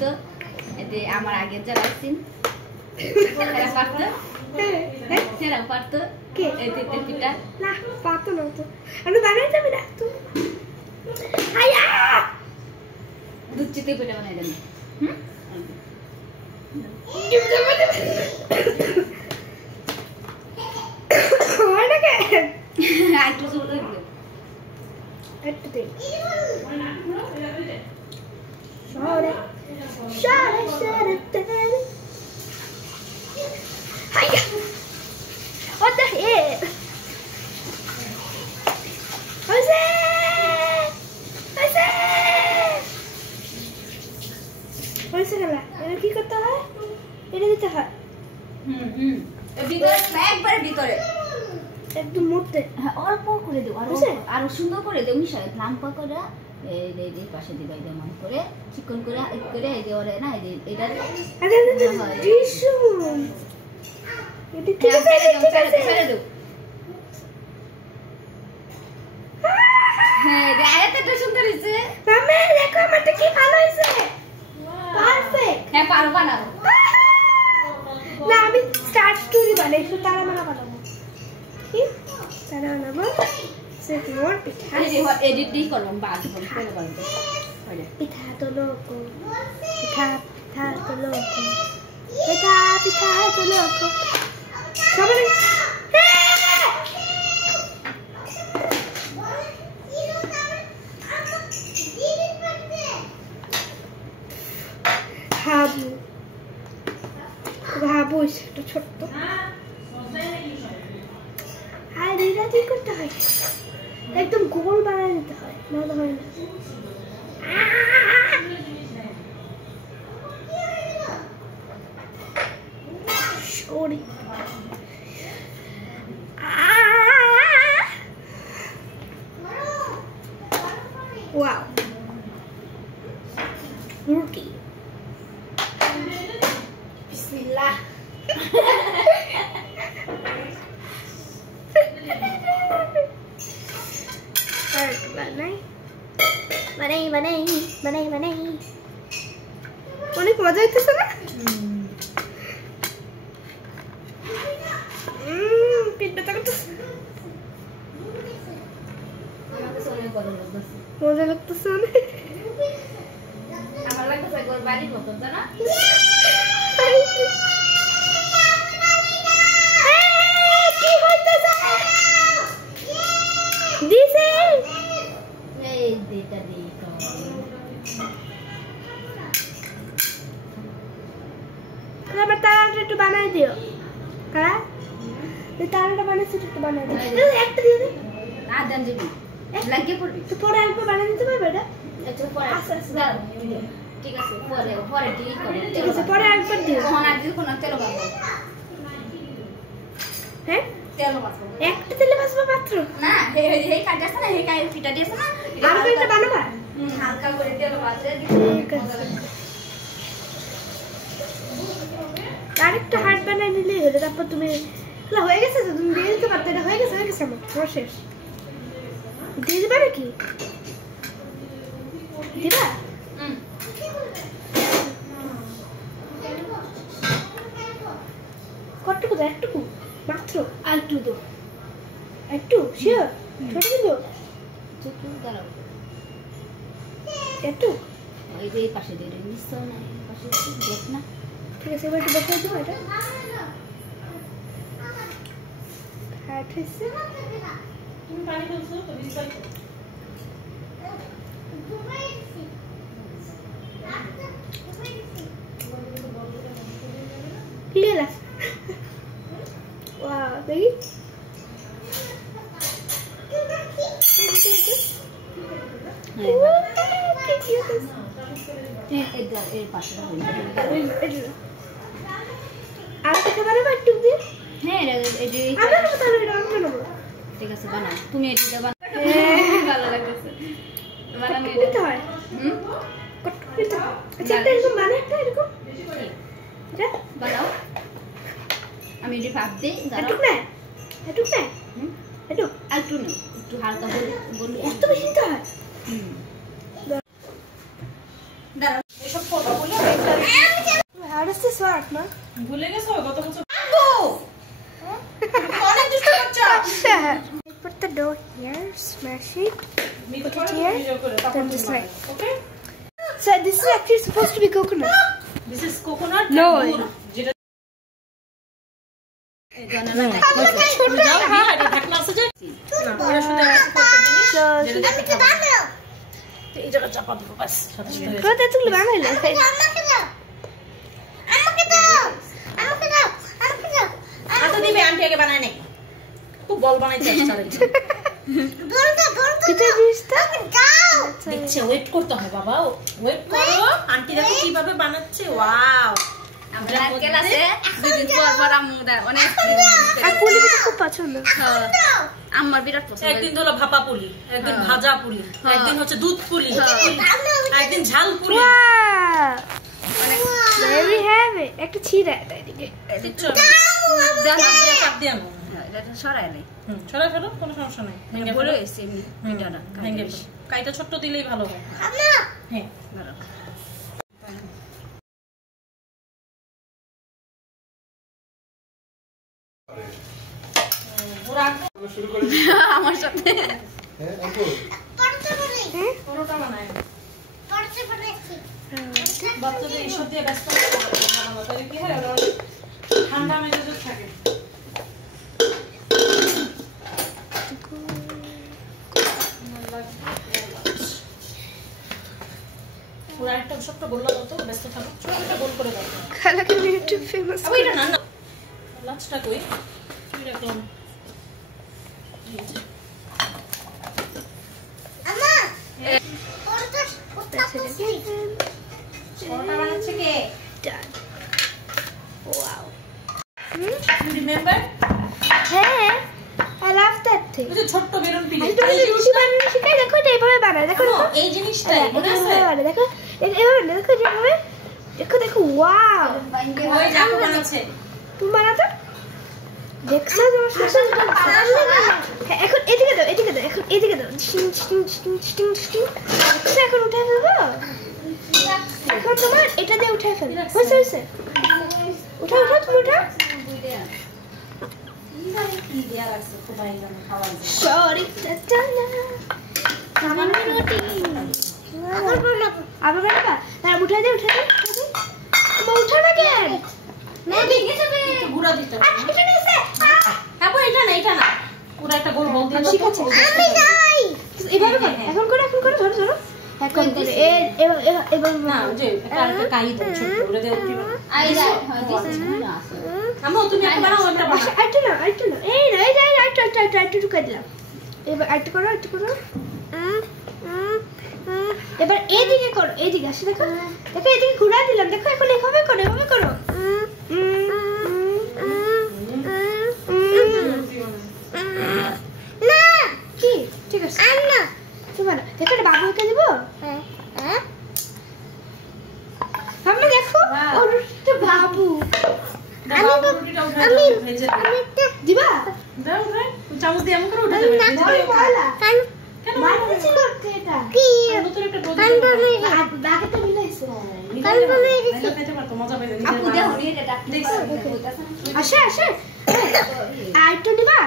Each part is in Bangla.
তো এতে আমার আগে যারা আছেন এরা পারতো এরা পারতো কে এতে পিঠা না পারতো না তো আমি বানাই যাবে না তো হায়া দুধ চিতে পিঠা বানাই দেন হয় না কে একটু জোর দিও একটু দে সরে সরে সরে তেরে হায়া what the hell Jose Jose Jose খেলা এটা কি করতে হয় এটা দিতে হয় ভিতরে একবারে ভিতরে একদম মোটে অল্প করে দেব আর সুন্দর করে দেব মিশাই লাম্পা করে এই পাশে দিবা যেমন করে চিকন করে এই যে ওরে না এই যে এটা টিস্যু এটা ঠিক আছে ছেড়ে দাও হ্যাঁ গায়তে তো সুন্দর হইছে মামা দেখো আমারটা কি ভালো হইছে পারফেক্ট হ্যাঁ পারবা না না আমি স্টার্ট স্টোরি বানাই তো তারা বানাবো কি তারা বানাবো সেট মোর পিঠা এডিট দি করলাম বাদ করে বানাবো পিঠা তো লোকো পিঠা পিঠা তো লোকো পিঠা পিঠা তো লোকো সবাই ভাবু ভাবু একটু ছোট্ট আর এটা কি করতে হয় একদম গোল বানায় দিতে হয় নাহলে হয় না সরি ওয়াও রুটি বিসমিল্লাহ বানাই অনেক মজা হইতেছে না পেট ব্যথা করতেছে মজা লাগতেছে অনেক আমার লাগতেছে একবার বাড়ির মতন জানা কি হইতেছে দিছে এই দিটা দি আবার তারাটা একটু বানাই দিও কারা তারাটা বানাইছি একটু বানাই দিও একটা দিয়ে দে না জান দিবি লাগিয়ে পড়বি তো পরে আরেকবার বানাই দিতে পারবে এটা আচ্ছা পরে ঠিক আছে পরে ঠিক করে ঠিক আছে পরে আরেকবার দিও কোন আর দিও কোন তেল বানাবো হ্যাঁ তেল বানাবো একটা তেলে বাসবা মাত্র না এই কাজ আছে না এই কাজ পিটা দিয়েছ না আর এটা বানাবা হালকা করে তেল বাজে ঠিক আছে আরেকটা হার্ট বানাই নিলেই হলো তারপর তুমি না হয়ে গেছে তো তুমি দিয়ে দিতে পারতে এটা হয়ে গেছে আমার শেষ দিয়ে দিবা নাকি দিবা কতটুকু দাও একটুকু মাত্র আর একটু দাও একটু শিওর ছোট দিব একটু দাঁড়াও একটু ওই যে এই পাশে দিয়ে নিশ্চয় না এই পাশে দেখ না ঠিক আছে এবার একটু বসাই দেবো এটা হ্যাঁ ঠিক আছে তুমি পানি বলছো তো বিস্তারিত Lilas. Wow, দেখি এর পাশে আর কিছু বানাবো একটু দিয়ে হ্যাঁ ঠিক আছে বানাও তুমি এটা বানাও ভালো লাগতেছে বানানো এটা হয় কত এটা আচ্ছা এরকম বানাই একটা এরকম যা বানাও আমি এটা ভাব দেই একটু না একটু একটু না একটু হালকা বলে এত বেশি তো হয় দাঁড়াও এসব করবো বলে How does this work, ma? ভুলে গেছো গত বছর অনেক দুষ্ট করছো Put the dough here, smash it. Mix Put it করে here, ভিডিও করে তারপর then this way. Okay So this is actually supposed to be coconut. This is coconut No. যেটা ছোট যাও বিহারে ঢাকনা আছে যে না ওরা শুধু So, এই জায়গা চাপা দেবো বাস সাথে সাথে কোথায় এতগুলো বানাইলে? আচ্ছা দিবে আন্টি আগে বানায় নে খুব বল বানাইতে আসছে ভিতরে জিনিসটা? দেখছে ওয়েট করতে হয় বাবা ওয়েট করো আন্টি দেখো কিভাবে বানাচ্ছে ওয়াও আমরা নারকেল আছে দুদিন পর আমরা অনেক আর পুলি পিঠা খুব পছন্দ। আমার বিরাট পছন্দ একদিন হলো ভাপা পুলি একদিন ভাজা পুলি একদিন হচ্ছে দুধ পুলি একদিন ঝাল পুলি Wow! There we have it. একটা ছিঁড়া দেয় এদিকে। দিচ্ছ দেন চাপ দিয়ে আনো এটা সরাই নাই ছড়াই ফেলো কোনো সমস্যা নাই ভেঙে বলে ফেলো গেছে এমনি পিঠাটা ভেঙে কাইটা ছোট্ট দিলেই ভালো হয় হ্যাঁ আমার সাথে পরোটা বানায় বাচ্চাদের এইসব দিয়ে ব্যস্ত তাহলে কি হয় ওরা অনেক ঠান্ডা মেজাজে থাকে ওরা একটা ছোট্ট গোল্লা দাও তো ব্যস্ত থাকো ছোট একটা গোল করে দাও খালাকে ইউটিউব ফেমাস। আবার এটা না না লাঞ্চটা কই তুই রাখলাম পরোটা বানাচ্ছে কে Done. Wow. ইউ রিমেম্বার হ্যাঁ, I love that thing. ওই যে ছোট্ট বেলুন পিঠে আমি তোমাকে রুটি বানানো শিখাই, দেখো এটা এইভাবে বানায়, দেখো দেখো। এই জিনিসটাই মনে আছে এইভাবে বানায়, দেখো এইভাবে বানায়, দেখো যেভাবে, দেখো দেখো, ওয়াও। ওই যাকো বানাচ্ছে তুমি বানাতো? দেখছো তোমার শাশুড়ি হ্যাঁ, এখন এদিকে দাও, এদিকে দাও, এখন এদিকে দাও। টিং টিং টিং টিং টিং। দেখছো এখন উঠাই ফেলবো? এখন তোমার এটা দিয়ে উঠাই ফেলবো। হয়েছে হয়েছে। উঠাও উঠাও তুমি উঠাও। কি দেয়া রাখছে খুবই জানো খাওয়া যায় সরি টাটা। সামান্য রুটি। আবার বানাবা? তাহলে উঠাই দে উঠাই দে। উঠা না কেন? না ভেঙে যাবে একটু গুঁড়া দিতে হবে এটা নিছে। হ্যাঁ বই এটা না এটা না পুরো একটা গোল বল দিয়ে ঠিক আছে। আমি যাই। এভাবে করো, এখন করো, এখন করো, ধরো ধরো। এখন করে এবার না যে একটা একটা কাই দাও ছোট করে দে উঠি আইলা হয় দিছে না আছে আমো তুমি একটা বানাও একটা বানাও আইটো না আইটো না এই না এই যাই আইটো ঢুকাই দিলাম। এবার আইটো করো আইটো করো। এবার এইদিকে করো, এইদিকে আসে দেখো দেখো এদিকে ঘুরা দিলাম, দেখো এখন এভাবে করো, এভাবে করো। না কি ঠিক আছে না তুমি না দেখো এটা বাবুকে দিব। আমরা দেখো ওর একটা বাবু আমি দিবা দাও দাও চামচ দিয়ে এমন করে উঠে যাবে কেন মারতেছিল এটা নতুন একটা বড় দাগে তো মিলাইছে। খেতে পারতো মজা পাইতো আপু দে হনি এটা দেখছো আসে আসে আইটো নিবা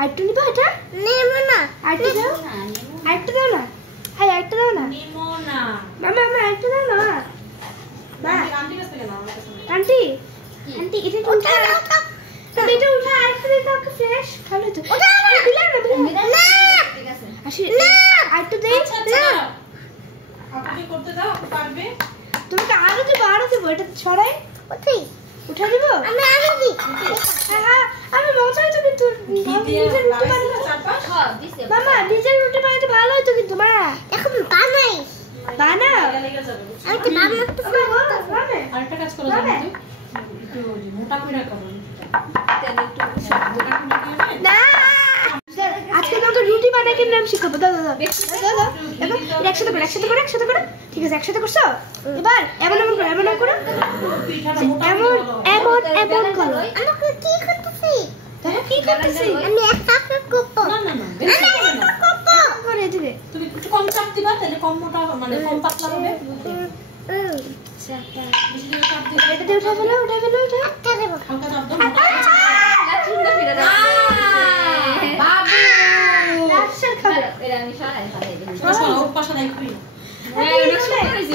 আইটো নিবা এটা নেব না আইটো দাও আইটো দাও না হাই আইটো দাও না নিমো না মামা মামা আইটো দাও না মা আন্টি কাছ থেকে নাও আমার কাছে আন্টি আন্টি এটা উঠা তুমি এটা উঠা আইটো দাও তো ফ্রেশ খালো তো দিলা না ঠিক আছে আসে না আইটো দে আচ্ছা আপনি করতে দাও আপনি পারবে তুমি তো আরো দেবো এটা ছড়াই কোথায় উঠা দিব আমি আরো দি হ্যাঁ আমি মজাই তো কিন্তু নিজের রুটি বানানো চারপাশ হ্যাঁ দিছে মামা নিজের রুটি বানাতে ভালো হতো কিন্তু মা এখন বানাই বানা লেগে যাবে আমি তো বানাতে আরেকটা কাজ করো জানো তো একটু মোটা করে করো তেল একটু মোটা করে দিয়ে না আজকে তোমাকে রুটি বানাই কেন নাম শিখাবো দাও দাও দাও একসাথে করো ঠিক আছে একসাথে করছো এবার এমন করো পিঠাটা মোটা এমন করো আমাকে কি করতেছি দেখো কি করতেছি আমি একটা করব না বেশি করে না করে দিবে তুমি একটু কম চাপ দিবা তাহলে কম মোটা মানে কম পাতলা হবে বেশি জোরে চাপ দিলে এটা দিয়ে উঠা ফেলো হালকা চাপ দাও সুন্দর ফিরে বাবু রাশার খাবে এটা আমি সরাই ফেলাই দিই এটা সরা ওর পাশে নাই কই হ্যাঁ অনেক সুন্দর হয়েছে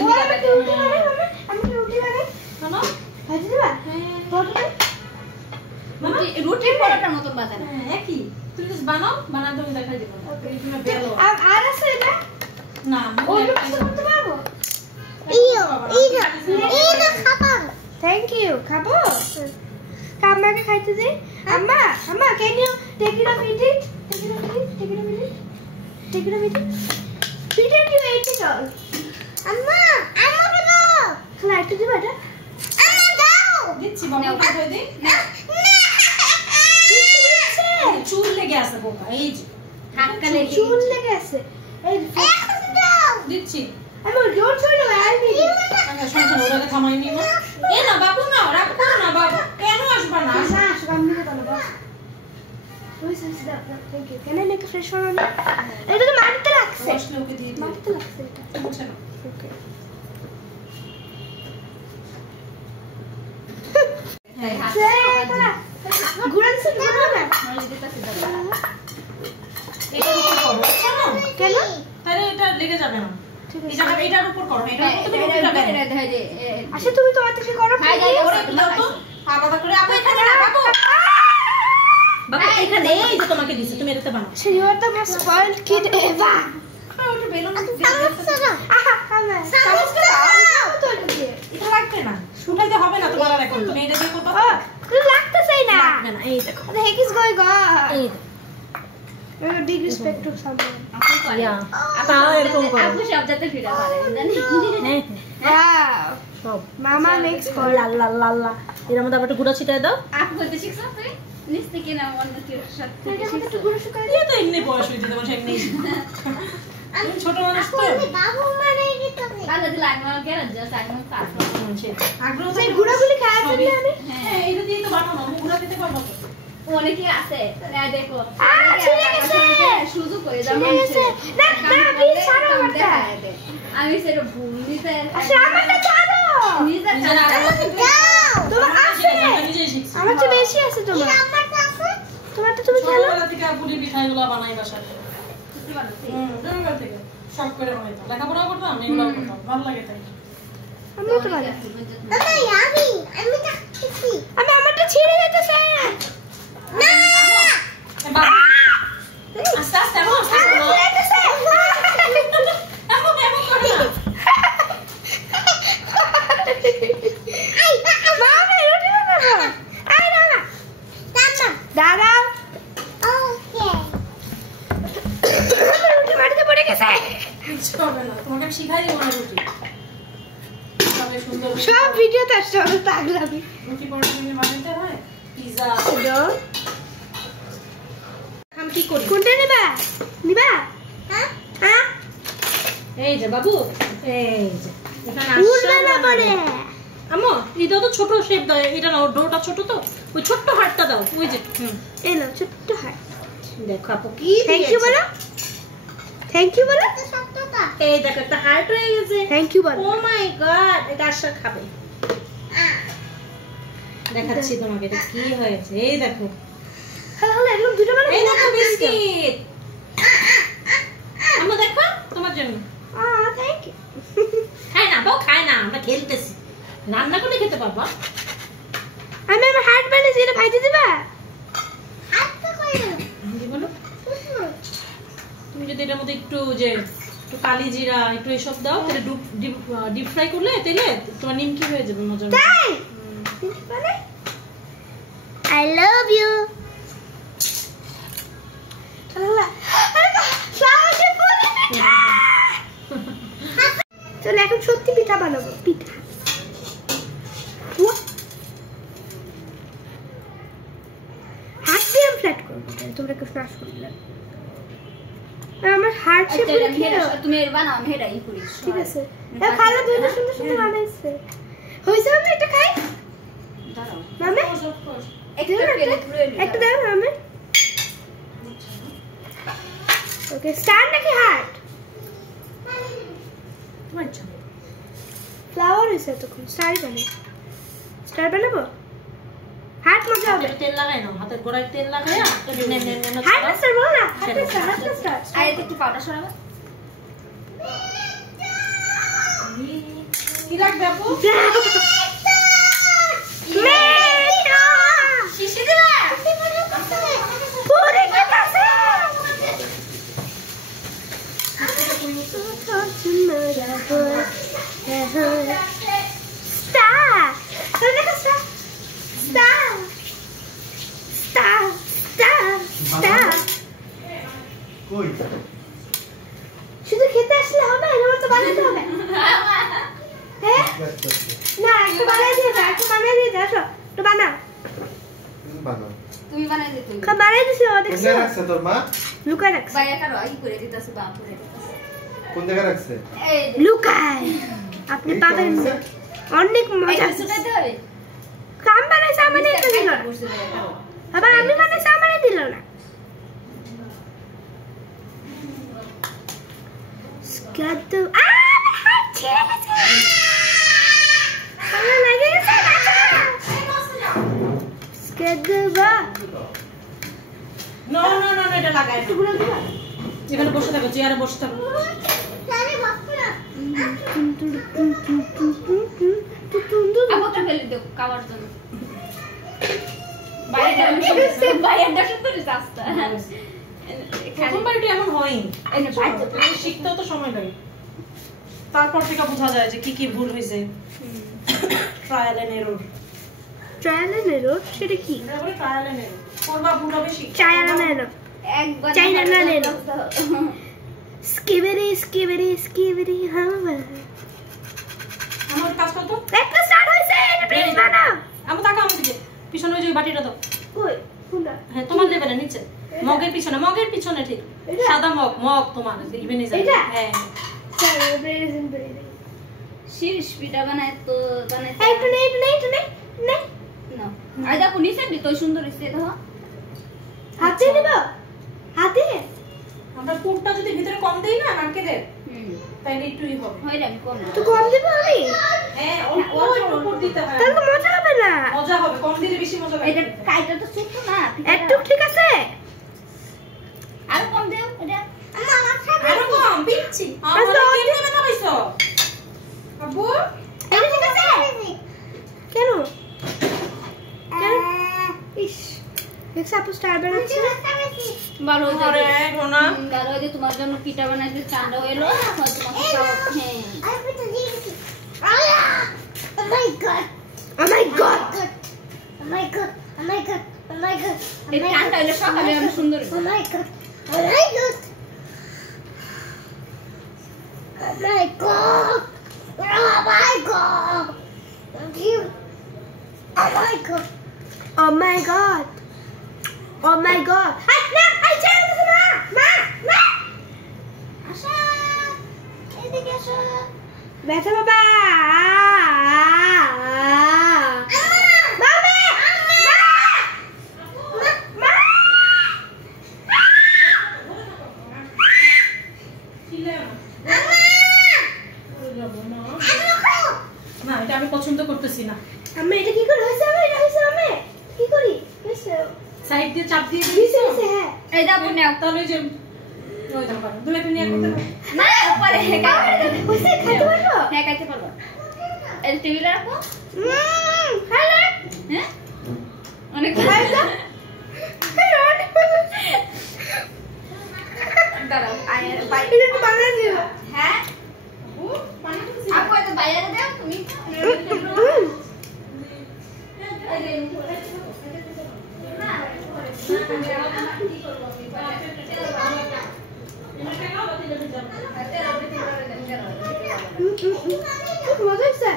আমি রুটি বানাই শোনো ভাজি দিবা রুটি পরোটার মতো বাজানো হ্যাঁ একই তুমি জাস্ট বানাও বানাতে আমি দেখাই দেব এই তুমি বেলো আর আছে এটা না ওটা করতে পারবো থ্যাংক ইউ খাবো কাম্মাকে খাইতে দে আম্মা আম্মা can you take it off it take it off it pretend you ate it all আম্মা আমাকে দাও খালা একটু দিবা এটা আম্মা দাও দিচ্ছি বাবা খাই দে চুল লেগে আছে বোকা এই যে ধাক্কা লেগে চুল লেগে আছে এই দিচ্ছি আমি জোর ছড়ি না আর নি আচ্ছা শুন ওটাকে থামাই নিব এ না বাবু না রাখ করো না বাবু কেন আসবা না না সামনে দিয়ে বলো বস ওই সাইজ দাও থ্যাংক ইউ কেন না ফ্রেশ বানানো এটা তো মাটিতে লাগছে বসলে ওকে দিয়ে দিই মাটিতে লাগছে এটা বুঝছ না ওকে হ্যাঁ ঘুরান সে ঘুরান না এটার উপর করো বুঝছ না কেন তাহলে এটা লেগে যাবে না এই জায়গা এটার উপর করো এটার উপর তুমি রুটিটা দেন আচ্ছা তুমি তোমার থেকে করো হাই যাই ওরে দাও তো আলাদা করে আপু এখানে না বাবু বাবু এখানে এই যে তোমাকে দিছি তুমি এটাতে বানাও So you are the most spoiled kid ever. ওটা বেলুন আহা খানা সমস্যা তো দিয়ে এটা লাগবে না শুকাইতে হবে না তোমার এখন তুমি এটা দিয়ে করবা ও তুমি লাগতেছই না লাগবে না এই দেখো What the heck is going on? এই You have a big respect to someone. আপু করে তাও এরকম করো আপু সব জাতে ফিরে পারে জানি Wow. সব Mama makes for লা লা লা লা এর মধ্যে আবার একটু গুঁড়া ছিটায় দাও আপু করতে শিখছো তুই নিচ থেকে না অন্য কেউ সাথে এটা মধ্যে একটু গুঁড়ো শুকাই এই তো এমনি বয়স হইছে তোমার এমনি তুমি ছোট মানুষ তো বাবু মানে এটা তাহলে দিলে আগে আমার গ্যারাজ যাচ্ছে আগে আমার কাজ আগ্রহ সেই গুঁড়োগুলি খাওয়া সবই। যাবে আমি হ্যাঁ এইটা দিয়ে তো বানানো আমি গুঁড়া দিতে পারবো তো। অনেকে আছে না দেখো ছিঁড়ে গেছে। সুযোগ করে ছিঁড়ে গেছে। না, না, please ছাড়ো আমারটা। আমি সেটা ভুল নিতে আচ্ছা আমারটা ছাড়ো নিজে নিজের আগ্রহ তোমার আছে নিজেই শিখছি আমার চেয়ে বেশি আছে তোমার আমারটা আছে তোমারটা তুমি খেলো ছোটবেলা থেকে পুরি পিঠাগুলো বানাই বাসায় ছোটবেলা থেকে শখ করে বানাইতাম লেখাপড়া করতাম এগুলো করতাম ভালো লাগে তাই আমিও তো পারি আমি আমারটা ছিঁড়ে যেতেছে না বাবা আস্তে আস্তে এমন আস্তে আস্তে ছিঁড়ে যেতেছে এমন এমন করে না বাবা রুটি বানাবো আই দাঁড়া দাঁড়াও রুটি মাটিতে পড়ে গেছে কিচ্ছু হবে না তোমাকে আমি শিখাই দিব না রুটি তবে সুন্দর সব ভিডিওতে আসছে আমি পাগলামি রুটি পরোটা নিয়ে বানাইতে হয় পিজা আমি কি করি কোনটা নিবা নিবা হ্যাঁ এই যে বাবু এই যে এখানে উড়বে না পড়ে আম্মু এটা তো ছোট শেপ দাও এটা নাও ডোটা ছোট তো ওই ছোট্ট হাড়টা দাও ওই যে এলো ছোট্ট হাত দেখো আপু কি থ্যাংক ইউ বলো থ্যাংক ইউ বলো এই দেখো একটা হার্ট হয়ে গেছে থ্যাংক ইউ বলো ও মাই গড এটা আশা খাবে দেখাচ্ছি তোমাকে এটা কি হয়েছে এই দেখো হ্যালো হ্যালো এরকম দুটো বানাবো এই দেখো বিস্কিট আম্মু দেখো তোমার জন্য থ্যাংক ইউ খায় না বাবা খায় না আমরা খেলতেছি রান্না করে খেতে পারবা আমি আমার হার্ট বানিয়েছি এটা ভাইতে দিবা কি বলো তুমি যদি এটার মধ্যে একটু যে একটু কালি জিরা একটু এসব দাও তাহলে ডিপ ফ্রাই করলে তেলে তোমার নিমকি হয়ে যাবে মজা তাই মানে আই লাভ ইউ চলো এখন সত্যি পিঠা বানাবো পিঠা হাত দিয়ে আমি ফ্ল্যাট করবো তোমরা কেউ স্মাশ করলে আমার হার্ট শেপ তুমি এর বানাও আমি এটাই করি ঠিক আছে খালা দুটো সুন্দর সুন্দর বানাইছে হইছে আমি এটা খাই দাঁড়াও মামে একটু পেলে তুলে একটা দাও মামে ওকে স্টার্ট নাকি হার্ট তোমার জন্য ফ্লাওয়ার হয়েছে তখন স্টার বানাই স্টার বানাবো হাত মজা হবে তেল লাগাই নাও হাতের গোড়ায় তেল লাগাইয়া নে নে নে হাত স্টার বল না হাত স্টার আর এতে একটু পাউডার সরাবে কি লাগবে আপু মেটা শিশি দিবা পুরি কাছে Star! Star! Star! Star! Star! কই শুধু খেতে আসলে হবে না তো বানাতে হবে হ্যাঁ না একটু বানিয়ে দিয়ে দাও একটু বানিয়ে দিয়ে দাও একটু বানা বানাও তুমি বানাই দে তুমি বানিয়ে দিছো দেখছো কোন জায়গায় রাখছে তোর মা লুকায় রাখছে বাইরে কারো আই করে দিতেছে বা করে দিতেছে কোন জায়গায় রাখছে এই লুকায় আপনি পাবেন না অনেক মজা সুটাইতে হবে কাম বানাইছে আমারে এটা দিল না বসে বসে খাও আবার আমি বানাইছে আমারে দিল না স্কাদু হাত ছিঁড়ে গেছে আমার লাগে গেছে স্কাদু বা নো নো নো এটা লাগাই না গুলো দিবা এখানে বসে থাকো চেয়ারে বসে থাকো আমাকে ফেলে দাও খাবার জন্য বাইরে বাইরে দর্শন করে রাস্তা প্রথমবার এটা এমন হয়নি এনে বাইরে শিখতেও তো সময় লাগে তারপর থেকে বোঝা যায় যে কি কি ভুল হয়েছে trial and error trial and error সেটা কি এটা বলে ট্রায়াল এন্ড এরর করবা ভুল হবে শিখতে ট্রায়াল এন্ড এরর একবার চাইনা না নেন স্কিবিডি হাওয়া আমার কাজ কত একটা স্টার্ট হইছে এটা প্লিজ বানাও আমি তাকা আমার দিকে পিছনে ওই যে বাটিটা দাও কই কোনটা হ্যাঁ তোমার লেভেলে নিচে মগের পিছনে ঠিক এটা? সাদা মগ তোমার ইভেনে যাবে এটা? হ্যাঁ স্যার প্রেজেন্ট করে দিই শীর্ষ পিঠা বানায় তো বানায় এইটা নেই না আই দেখো নিচে তো সুন্দর হইছে দেখো হাতে দিব হাতে আমরা পুরটা যদি ভিতরে কম দেই না নারকেলের হুম তাহলে একটুই হবে হইরা কম তো কম দিব আমি হ্যাঁ অল্প একটু পুর দিতে হয় তাহলে তো মজা হবে না মজা হবে কম দিলে বেশি মজা এটা লাগবে কাইটা তো ছোট না একটু ঠিক আছে আর কম দেও এটা আমার আরো কম পিচ্ছি আমার কেমনে ব্যথা পাইছো আব্বু এটা ঠিক আছে কেন ইস দেখছ আপু স্টার বানাচ্ছে ভালো হইছে আরে গোনা ভালো হইছে তোমার জন্য পিঠা বানাইতে ঠান্ডা হইলো তোমাকে খাওয়া হ্যাঁ Oh my god. এই ঠান্ডা হইলে সকালে আমি সুন্দর Oh my god. I tell you, Ma. আশা এদিকে আসো ব্যথা বাবা না এটা আমি পছন্দ করতেছি না আমি এটা কি করে হইছে এটা হইছে আমি কি করি হইছে সাইড দিয়ে চাপ দিয়ে হইছে দিয়েছি হ্যাঁ এই দাও নাও তাহলে ওই যে ওই দাও পারো দুলে তুমি করতে পারো না উপরে হইছে খাইতে পারবো হ্যাঁ খাইতে পারবো এই টেবিলে রাখো হ্যালো হ্যাঁ অনেক দাঁড়াও আয়ের বাইরে এটা তো বাংলা দিও হ্যাঁ আপু এটা বাইরে দাও তুমি মজা হইছে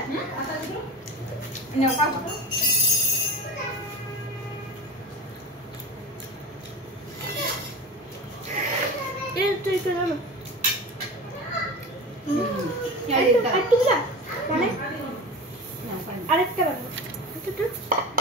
নাও পাবো এটা তুই করে নাও এই দাও একটু দিলা মানে নাও পানি আরেকটা বানাও